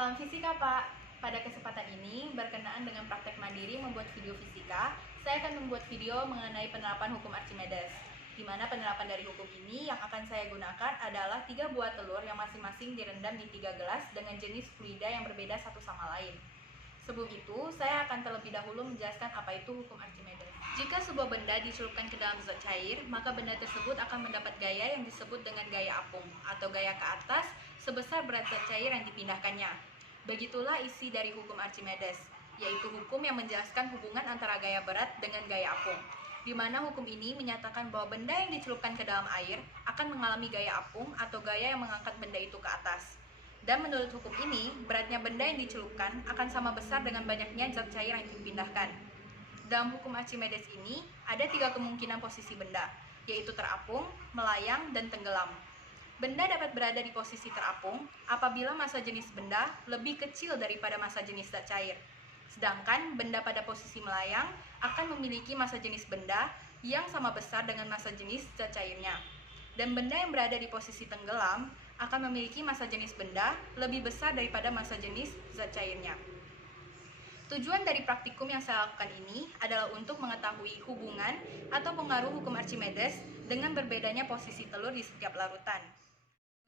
Salam fisika, Pak. Pada kesempatan ini, berkenaan dengan praktek mandiri membuat video fisika, saya akan membuat video mengenai penerapan hukum Archimedes. Di mana penerapan dari hukum ini yang akan saya gunakan adalah 3 buah telur yang masing-masing direndam di 3 gelas dengan jenis fluida yang berbeda satu sama lain. Sebelum itu, saya akan terlebih dahulu menjelaskan apa itu hukum Archimedes. Jika sebuah benda dicelupkan ke dalam zat cair, maka benda tersebut akan mendapat gaya yang disebut dengan gaya apung atau gaya ke atas sebesar berat zat cair yang dipindahkannya. Begitulah isi dari hukum Archimedes, yaitu hukum yang menjelaskan hubungan antara gaya berat dengan gaya apung, di mana hukum ini menyatakan bahwa benda yang dicelupkan ke dalam air akan mengalami gaya apung atau gaya yang mengangkat benda itu ke atas. Dan menurut hukum ini, beratnya benda yang dicelupkan akan sama besar dengan banyaknya zat cair yang dipindahkan. Dalam hukum Archimedes ini, ada 3 kemungkinan posisi benda, yaitu terapung, melayang, dan tenggelam. Benda dapat berada di posisi terapung apabila massa jenis benda lebih kecil daripada massa jenis zat cair. Sedangkan benda pada posisi melayang akan memiliki massa jenis benda yang sama besar dengan massa jenis zat cairnya. Dan benda yang berada di posisi tenggelam akan memiliki massa jenis benda lebih besar daripada massa jenis zat cairnya. Tujuan dari praktikum yang saya lakukan ini adalah untuk mengetahui hubungan atau pengaruh hukum Archimedes dengan berbedanya posisi telur di setiap larutan.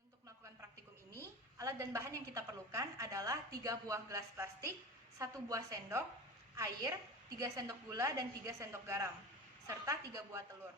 Untuk melakukan praktikum ini, alat dan bahan yang kita perlukan adalah 3 buah gelas plastik, 1 buah sendok, air, 3 sendok gula, dan 3 sendok garam, serta 3 buah telur.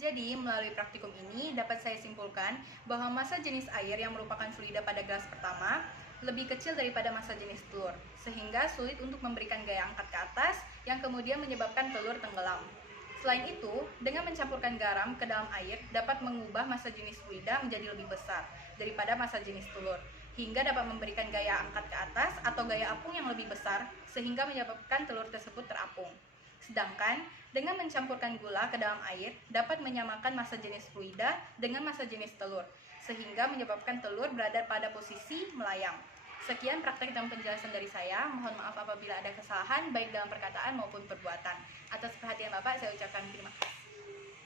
Jadi, melalui praktikum ini dapat saya simpulkan bahwa massa jenis air yang merupakan fluida pada gelas pertama lebih kecil daripada massa jenis telur, sehingga sulit untuk memberikan gaya angkat ke atas yang kemudian menyebabkan telur tenggelam. Selain itu, dengan mencampurkan garam ke dalam air dapat mengubah massa jenis fluida menjadi lebih besar daripada massa jenis telur, hingga dapat memberikan gaya angkat ke atas atau gaya apung yang lebih besar, sehingga menyebabkan telur tersebut terapung. Sedangkan, dengan mencampurkan gula ke dalam air, dapat menyamakan massa jenis fluida dengan massa jenis telur, sehingga menyebabkan telur berada pada posisi melayang. Sekian praktek dan penjelasan dari saya. Mohon maaf apabila ada kesalahan, baik dalam perkataan maupun perbuatan. Atas perhatian Bapak, saya ucapkan terima kasih.